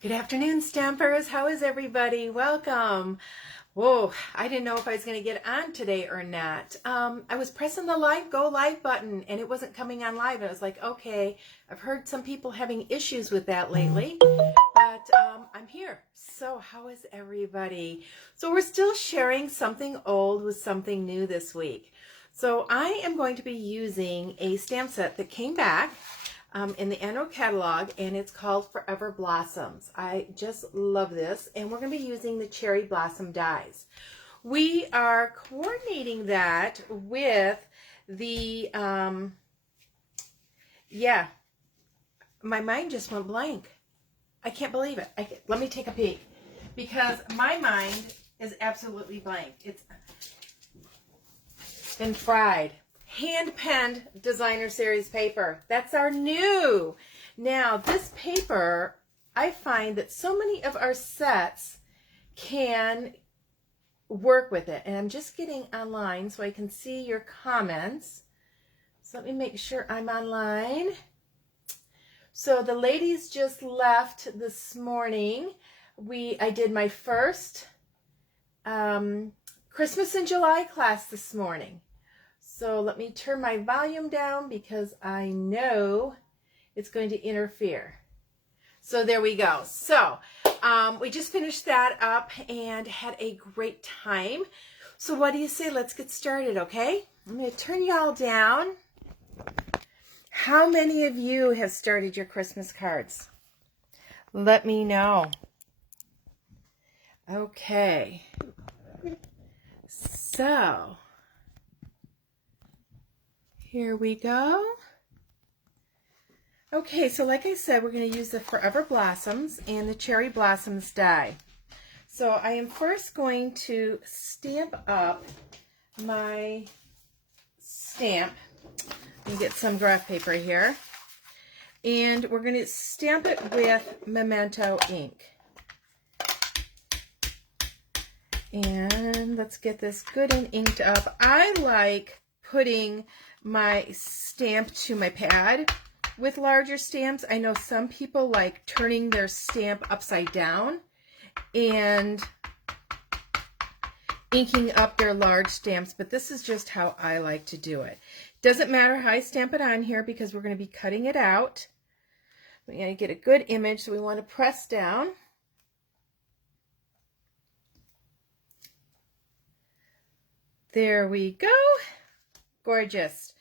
Good afternoon, Stampers. How is everybody? Welcome. Whoa, I didn't know if I was going to get on today or not. I was pressing the go live button and it wasn't coming on live. And I was like, okay, I've heard some people having issues with that lately, but I'm here. So how is everybody? So we're still sharing something old with something new this week. So I am going to be using a stamp set that came back in the annual catalog, and it's called Forever Blossoms. I just love this, and we're going to be using the cherry blossom dies. We are coordinating that with the, yeah, my mind just went blank. I can't believe it. Let me take a peek, because my mind is absolutely blank. It's been fried. Hand-penned designer series paper. That's our new. Now, this paper, I find that so many of our sets can work with it. And I'm just getting online so I can see your comments. So let me make sure I'm online. So the ladies just left this morning. I did my first Christmas in July class this morning. So let me turn my volume down because I know it's going to interfere. So there we go. So we just finished that up and had a great time. So what do you say? Let's get started, okay? I'm going to turn you all down. How many of you have started your Christmas cards? Let me know. Okay. So here we go. Okay, so like I said, we're going to use the Forever Blossoms and the Cherry Blossoms die. So I am first going to stamp up my stamp. Let me get some graph paper here. And we're going to stamp it with Memento ink. And let's get this good and inked up. I like putting my stamp to my pad with larger stamps. I know some people like turning their stamp upside down and inking up their large stamps, but this is just how I like to do it. Doesn't matter how I stamp it on here because we're going to be cutting it out. We're going to get a good image, so we want to press down. There we go. Gorgeous.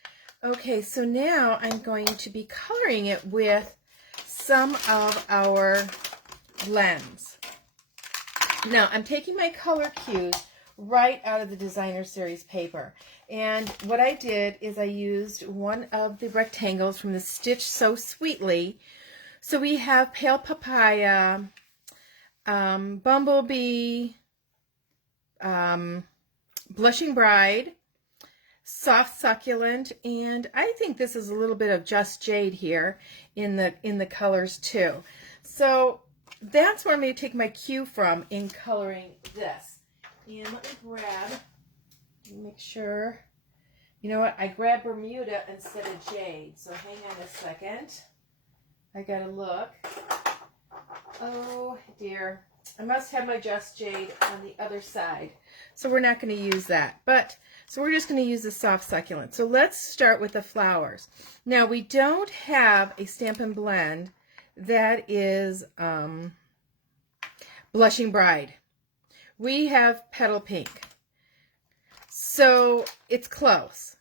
Okay, so now I'm going to be coloring it with some of our blends. Now, I'm taking my color cues right out of the designer series paper. And what I did is I used one of the rectangles from the Stitch So Sweetly. So we have Pale Papaya, Bumblebee, Blushing Bride, Soft Succulent, and I think this is a little bit of Just Jade here in the colors too. So that's where I'm going to take my cue from in coloring this. And let me grab, make sure, you know what, I grabbed Bermuda instead of Jade, so hang on a second. I gotta look. Oh dear, I must have my Just Jade on the other side. So we're not going to use that. So we're just going to use the Soft Succulent. So let's start with the flowers. Now we don't have a Stampin' Blend that is Blushing Bride. We have Petal Pink. So it's close.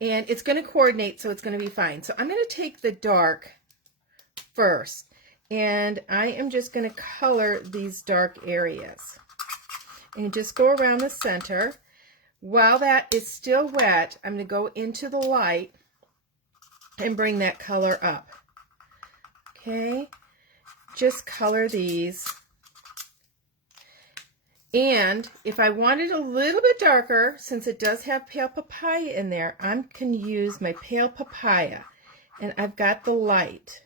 And it's going to coordinate, so it's going to be fine. So I'm going to take the dark first. And I am just going to color these dark areas. And just go around the center. While that is still wet, I'm going to go into the light and bring that color up. Okay, just color these. And if I want it a little bit darker, since it does have Pale Papaya in there, I can use my Pale Papaya. And I've got the light.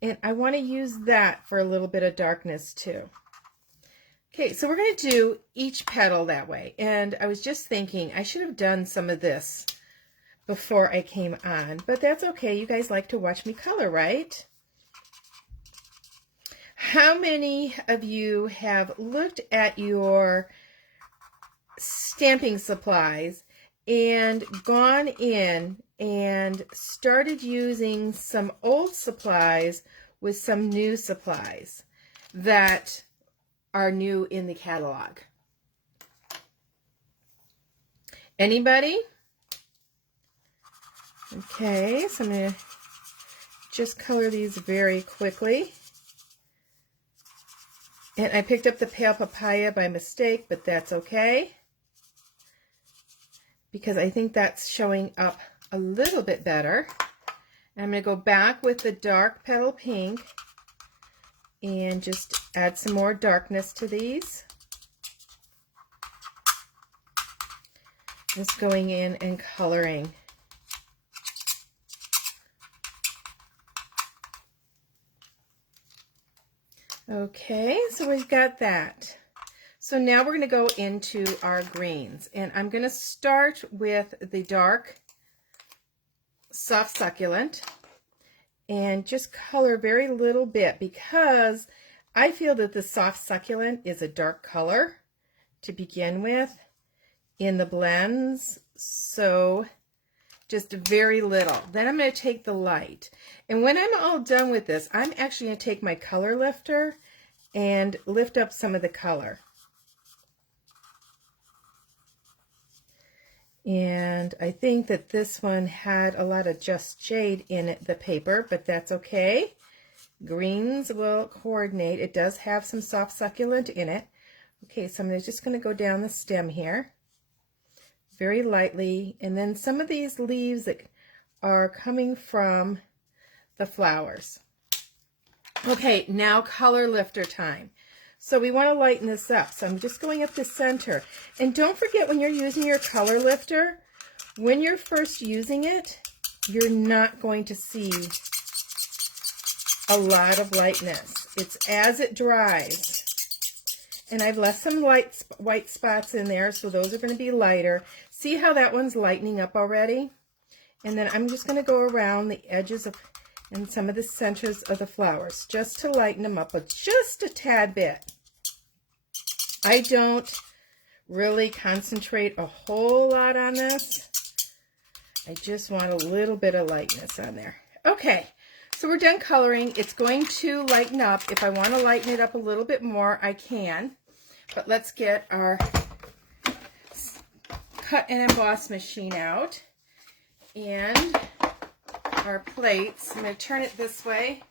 And I want to use that for a little bit of darkness too. Okay, so we're going to do each petal that way. And I was just thinking I should have done some of this before I came on, but that's okay. You guys like to watch me color, right? how many of you have looked at your stamping supplies and gone in and started using some old supplies with some new supplies that are new in the catalog? Anybody? Okay, so I'm going to just color these very quickly. And I picked up the pale papaya by mistake, but that's okay, because I think that's showing up a little bit better. And I'm going to go back with the dark petal pink and just add some more darkness to these. Just going in and coloring. Okay, so we've got that. So now we're going to go into our greens, and I'm going to start with the dark soft succulent and just color very little bit, because I feel that the soft succulent is a dark color to begin with in the blends, so just very little. Then I'm going to take the light, and when I'm all done with this, I'm actually going to take my color lifter and lift up some of the color. And I think that this one had a lot of Just Jade in it, the paper, but that's okay. Greens will coordinate. It does have some soft succulent in it. Okay, so I'm just going to go down the stem here very lightly, and then some of these leaves that are coming from the flowers. Okay, now color lifter time. So we want to lighten this up. So I'm just going up the center. And don't forget, when you're using your color lifter, when you're first using it, you're not going to see a lot of lightness. It's as it dries. And I've left some white spots in there, so those are going to be lighter. See how that one's lightening up already? And then I'm just going to go around the edges of and some of the centers of the flowers just to lighten them up, but just a tad bit. I don't really concentrate a whole lot on this. I just want a little bit of lightness on there. Okay, so we're done coloring. It's going to lighten up. If I want to lighten it up a little bit more, I can. But let's get our cut and emboss machine out and our plates. I'm going to turn it this way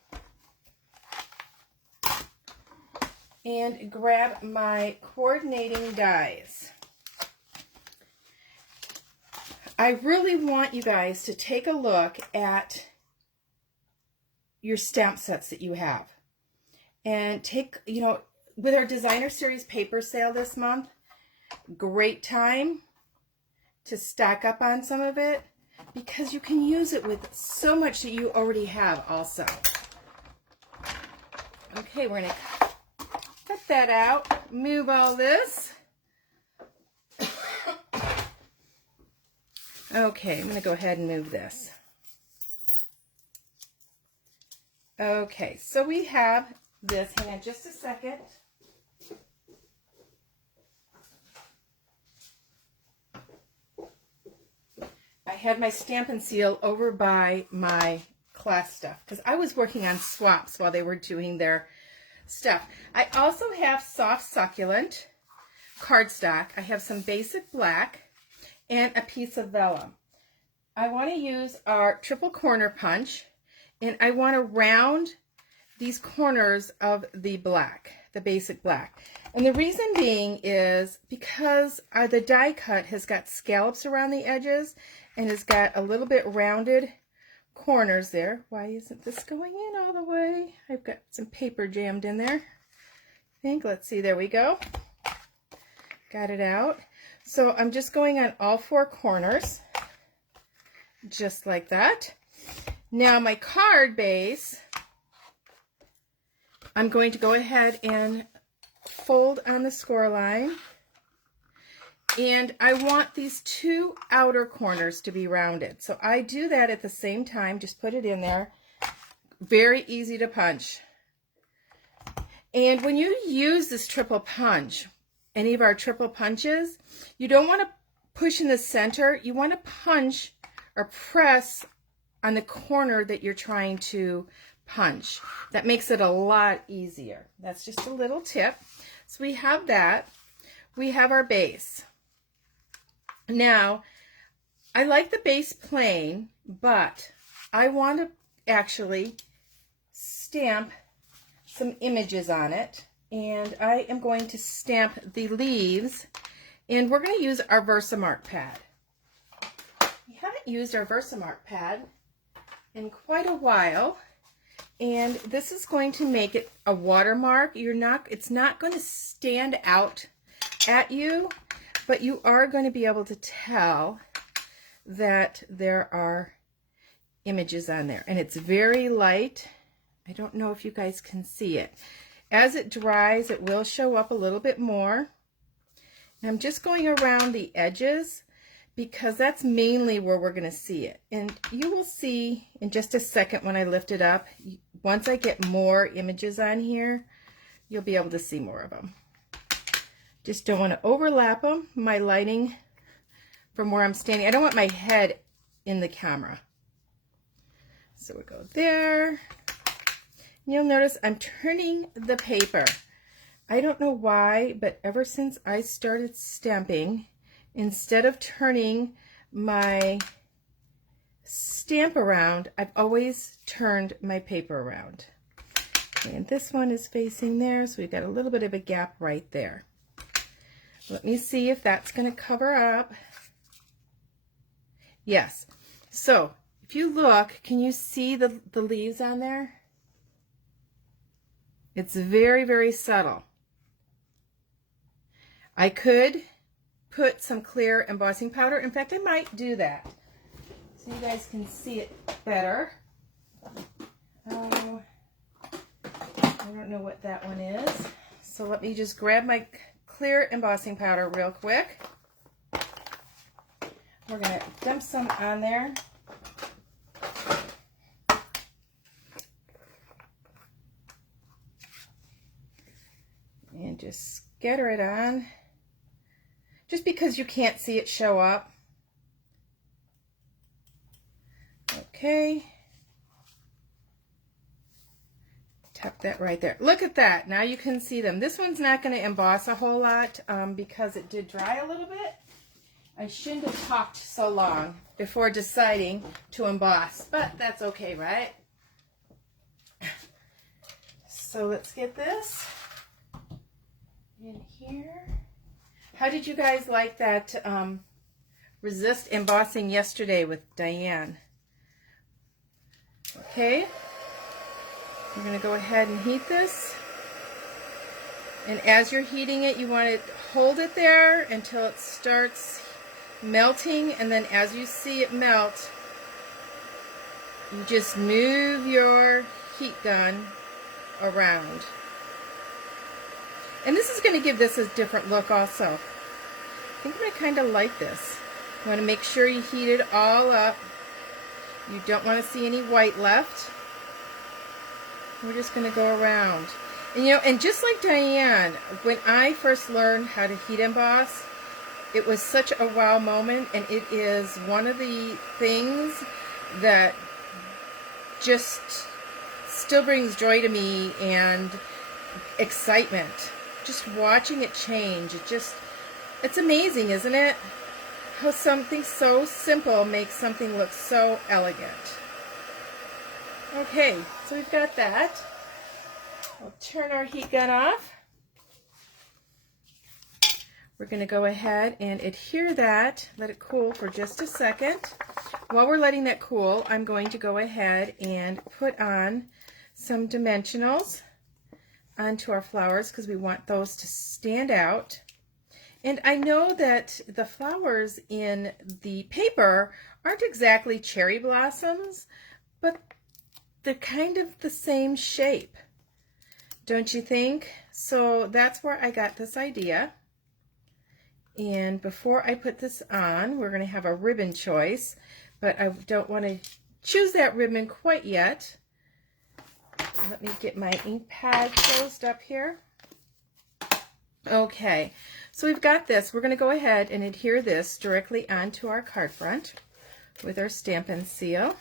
and grab my coordinating dies. I really want you guys to take a look at your stamp sets that you have, and take, with our designer series paper sale this month, great time to stock up on some of it, because you can use it with so much that you already have also. Okay, we're going to cut that out, move all this. Okay, I'm going to go ahead and move this. Okay, so we have this. Hang on just a second. I had my Stampin' Seal over by my class stuff because I was working on swaps while they were doing their stuff. I also have soft succulent cardstock. I have some basic black and a piece of vellum. I want to use our triple corner punch, and I want to round these corners of the black, the basic black. And the reason being is because the die cut has got scallops around the edges and has got a little bit rounded corners there. Why isn't this going in all the way? I've got some paper jammed in there, I think. Let's see, there we go. Got it out. So I'm just going on all four corners, just like that. Now my card base, I'm going to go ahead and fold on the score line. And I want these two outer corners to be rounded. So I do that at the same time, just put it in there. Very easy to punch. And when you use this triple punch, any of our triple punches, you don't want to push in the center. You want to punch or press on the corner that you're trying to punch. That makes it a lot easier. That's just a little tip. So we have that. We have our base. Now, I like the base plain, but I want to actually stamp some images on it, and I am going to stamp the leaves, and we're going to use our Versamark pad. We haven't used our Versamark pad in quite a while, and this is going to make it a watermark. It's not going to stand out at you, but you are going to be able to tell that there are images on there, and it's very light. I don't know if you guys can see it. As it dries, it will show up a little bit more. And I'm just going around the edges because that's mainly where we're going to see it. And you will see in just a second when I lift it up, once I get more images on here, you'll be able to see more of them. Just don't want to overlap them, my lighting from where I'm standing. I don't want my head in the camera. So we go there. You'll notice I'm turning the paper. I don't know why, but ever since I started stamping, instead of turning my stamp around, I've always turned my paper around. And this one is facing there, so we've got a little bit of a gap right there. Let me see if that's going to cover up. Yes. So if you look, can you see the leaves on there? It's very, very subtle. I could put some clear embossing powder. In fact, I might do that so you guys can see it better. Oh, I don't know what that one is. So let me just grab my clear embossing powder real quick. We're going to dump some on there. And just scatter it on, just because you can't see it show up. Okay. Tap that right there. Look at that. Now you can see them. This one's not going to emboss a whole lot because it did dry a little bit. I shouldn't have talked so long before deciding to emboss, but that's okay, right? So let's get this in here. How did you guys like that resist embossing yesterday with Diane? Okay, we're going to go ahead and heat this. And as you're heating it, you want to hold it there until it starts melting, and then as you see it melt, you just move your heat gun around. And this is going to give this a different look also. I think I kind of like this. You want to make sure you heat it all up. You don't want to see any white left. We're just going to go around. And you know, and just like Diane, when I first learned how to heat emboss, it was such a wow moment, and it is one of the things that just still brings joy to me and excitement. Just watching it change, it's amazing, isn't it? How something so simple makes something look so elegant. Okay, so we've got that. We'll turn our heat gun off. We're going to go ahead and adhere that, let it cool for just a second. While we're letting that cool, I'm going to go ahead and put on some dimensionals onto our flowers because we want those to stand out. And I know that the flowers in the paper aren't exactly cherry blossoms, but they're kind of the same shape, don't you think? So that's where I got this idea. And before I put this on, we're going to have a ribbon choice, but I don't want to choose that ribbon quite yet. Let me get my ink pad closed up here. Okay, so we've got this. We're going to go ahead and adhere this directly onto our card front with our Stampin' seal.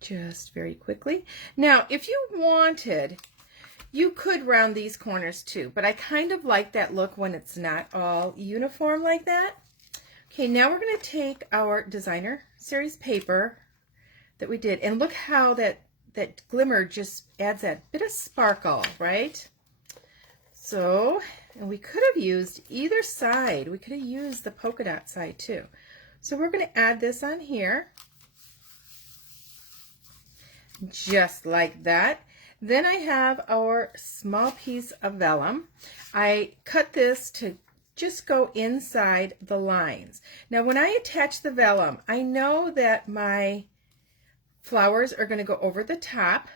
Just very quickly. Now, if you wanted, you could round these corners too, but I kind of like that look when it's not all uniform like that. Okay, now we're going to take our designer series paper that we did, and look how that glimmer just adds that bit of sparkle, right? So, and we could have used either side. We could have used the polka dot side too. So we're going to add this on here, just like that. Then I have our small piece of vellum. I cut this to just go inside the lines. Now when I attach the vellum, I know that my flowers are going to go over the top.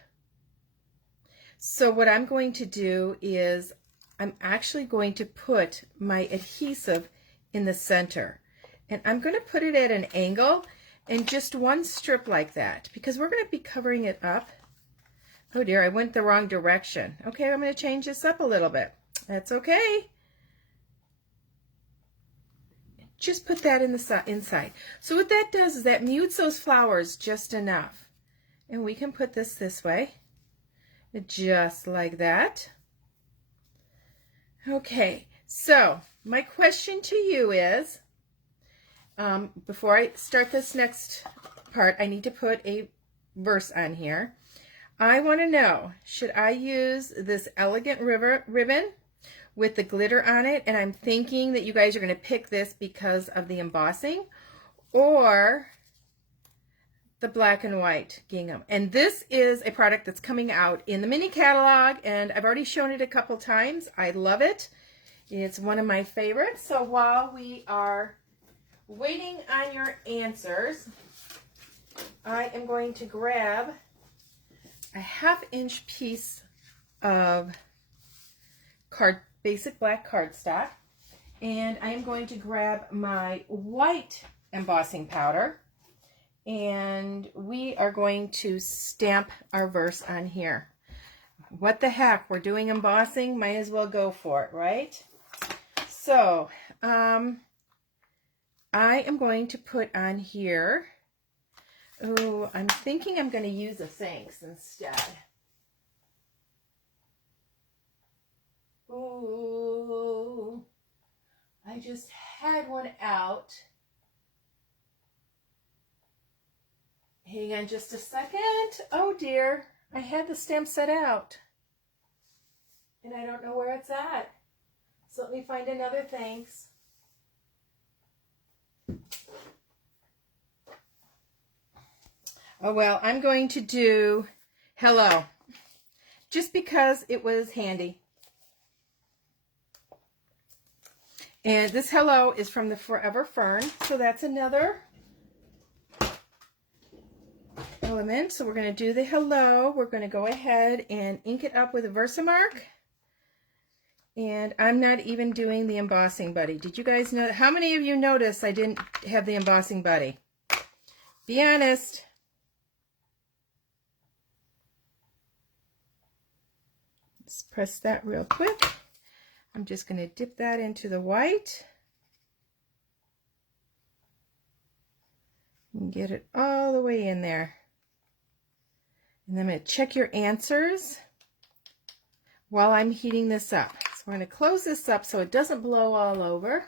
So what I'm going to do is I'm actually going to put my adhesive in the center. And I'm going to put it at an angle and just one strip like that, because we're going to be covering it up. Oh dear, I went the wrong direction. Okay, I'm going to change this up a little bit. That's okay. Just put that in the inside. So what that does is that mutes those flowers just enough. And we can put this way, just like that. Okay, so my question to you is, before I start this next part, I need to put a verse on here. I want to know, should I use this elegant ribbon with the glitter on it? And I'm thinking that you guys are going to pick this because of the embossing, or the black and white gingham. And this is a product that's coming out in the mini catalog, and I've already shown it a couple times. I love it. It's one of my favorites. So while we are waiting on your answers, I am going to grab a 1/2-inch piece of basic black cardstock, and I am going to grab my white embossing powder, and we are going to stamp our verse on here. What the heck, we're doing embossing, might as well go for it, right? So I am going to put on here, oh, I'm thinking I'm going to use a thanks instead. Ooh, I just had one out. Hang on just a second. Oh dear, I had the stamp set out, and I don't know where it's at. So let me find another thanks. Oh well, I'm going to do hello, just because it was handy. And this hello is from the Forever Fern, so that's another element. So we're going to do the hello. We're going to go ahead and ink it up with a Versamark. And I'm not even doing the embossing buddy. Did you guys know? How many of you noticed I didn't have the embossing buddy? Be honest. Let's press that real quick. I'm just going to dip that into the white and get it all the way in there. And then I'm going to check your answers while I'm heating this up. So we're going to close this up so it doesn't blow all over.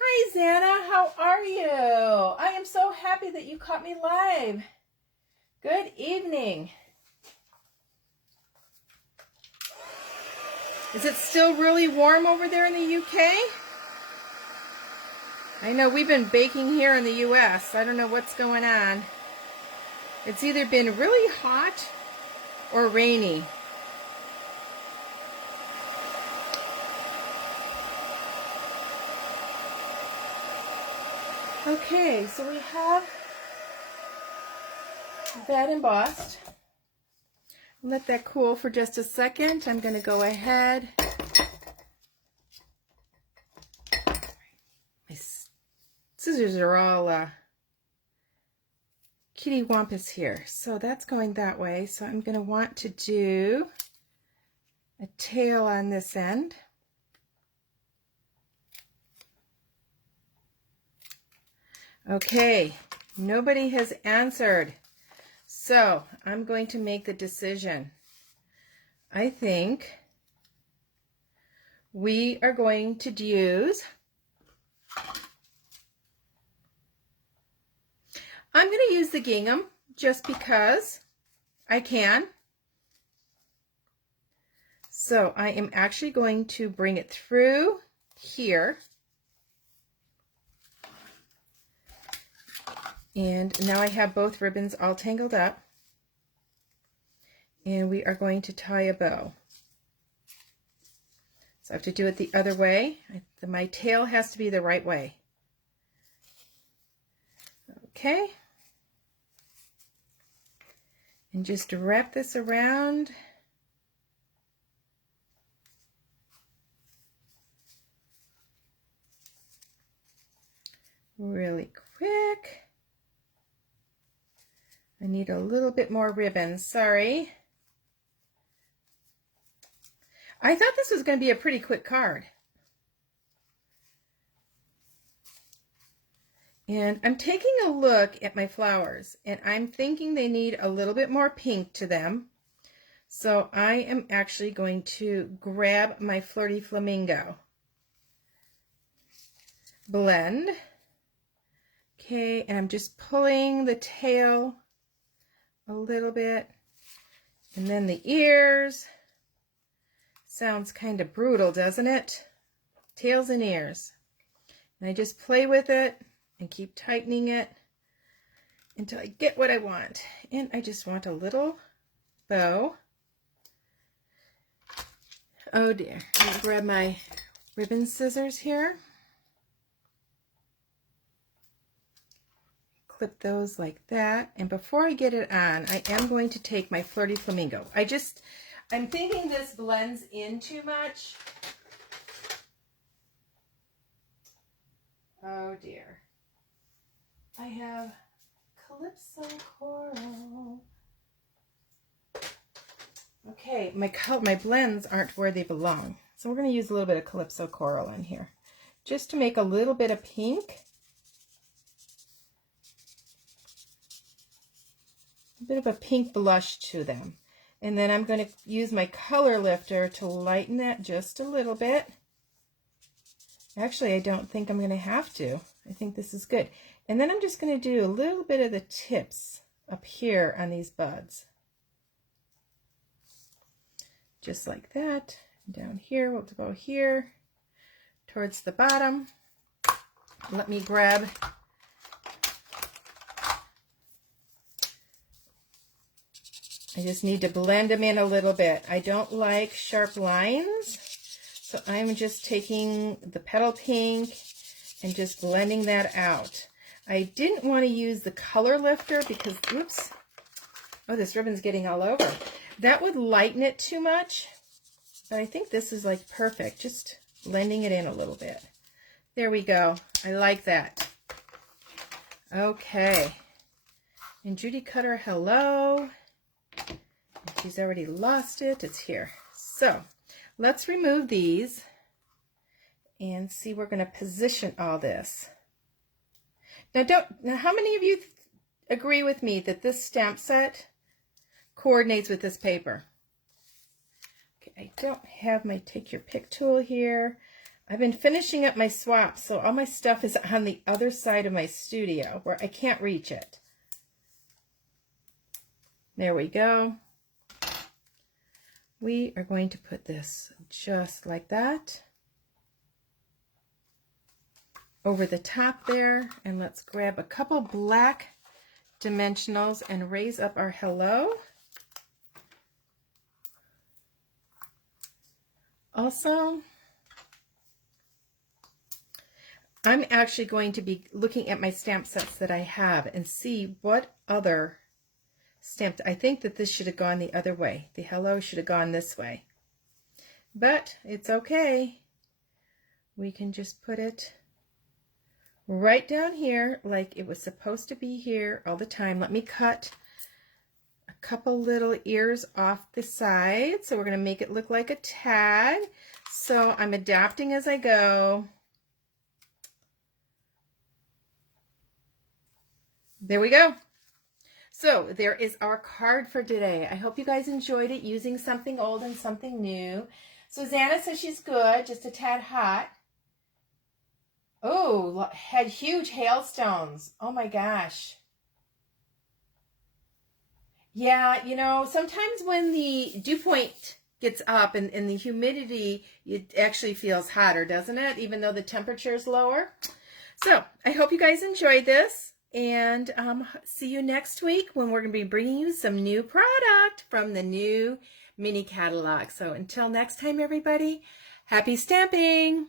Hi, Xana. How are you? I am so happy that you caught me live. Good evening. Is it still really warm over there in the UK? I know we've been baking here in the US. I don't know what's going on. It's either been really hot or rainy. Okay, so we have that embossed. Let that cool for just a second. I'm going to go ahead. My scissors are all kitty wampus here. So that's going that way. So I'm going to want to do a tail on this end. Okay, nobody has answered. So I'm going to make the decision. I think we are going to use, I'm going to use the gingham just because I can. So I am actually going to bring it through here. And now I have both ribbons all tangled up. And we are going to tie a bow. So I have to do it the other way. My tail has to be the right way. Okay. And just wrap this around. Really quick. I need a little bit more ribbon, sorry. I thought this was going to be a pretty quick card. And I'm taking a look at my flowers, and I'm thinking they need a little bit more pink to them. So I am actually going to grab my Flirty Flamingo. Blend. Okay, and I'm just pulling the tail a little bit. And then the ears. Sounds kind of brutal, doesn't it? Tails and ears. And I just play with it and keep tightening it until I get what I want. And I just want a little bow. Oh dear. I'm going to grab my ribbon scissors here. Clip those like that. And before I get it on, I am going to take my Flirty Flamingo. I'm thinking this blends in too much. Oh dear. I have Calypso Coral. Okay, my blends aren't where they belong. So we're going to use a little bit of Calypso Coral in here. Just to make a little bit of pink. A bit of a pink blush to them. And then I'm going to use my color lifter to lighten that just a little bit. Actually, I don't think I'm going to have to. I think this is good. And then I'm just going to do a little bit of the tips up here on these buds. Just like that. Down here, we'll go here towards the bottom. Let me grab I just need to blend them in a little bit. I don't like sharp lines, so I'm just taking the petal pink and just blending that out. I didn't want to use the color lifter because, oops, oh, this ribbon's getting all over. That would lighten it too much, but I think this is like perfect, just blending it in a little bit. There we go. I like that. Okay. And Judy Cutter, hello. She's already lost it. It's here. So let's remove these and see we're going to position all this. Now, how many of you agree with me that this stamp set coordinates with this paper? Okay, I don't have my Take Your Pick tool here. I've been finishing up my swap, so all my stuff is on the other side of my studio where I can't reach it. There we go. We are going to put this just like that over the top there, and let's grab a couple black dimensionals and raise up our hello. Also, I'm actually going to be looking at my stamp sets that I have and see what other stamped. I think that this should have gone the other way. The hello should have gone this way. But it's okay. We can just put it right down here like it was supposed to be here all the time. Let me cut a couple little ears off the side. So we're going to make it look like a tag. So I'm adapting as I go. There we go. So there is our card for today. I hope you guys enjoyed it, using something old and something new. Susanna says she's good, just a tad hot. Oh, had huge hailstones. Oh my gosh. Yeah, you know, sometimes when the dew point gets up and the humidity, it actually feels hotter, doesn't it? Even though the temperature is lower. So I hope you guys enjoyed this. And see you next week when we're going to be bringing you some new product from the new mini catalog. So until next time, everybody, happy stamping!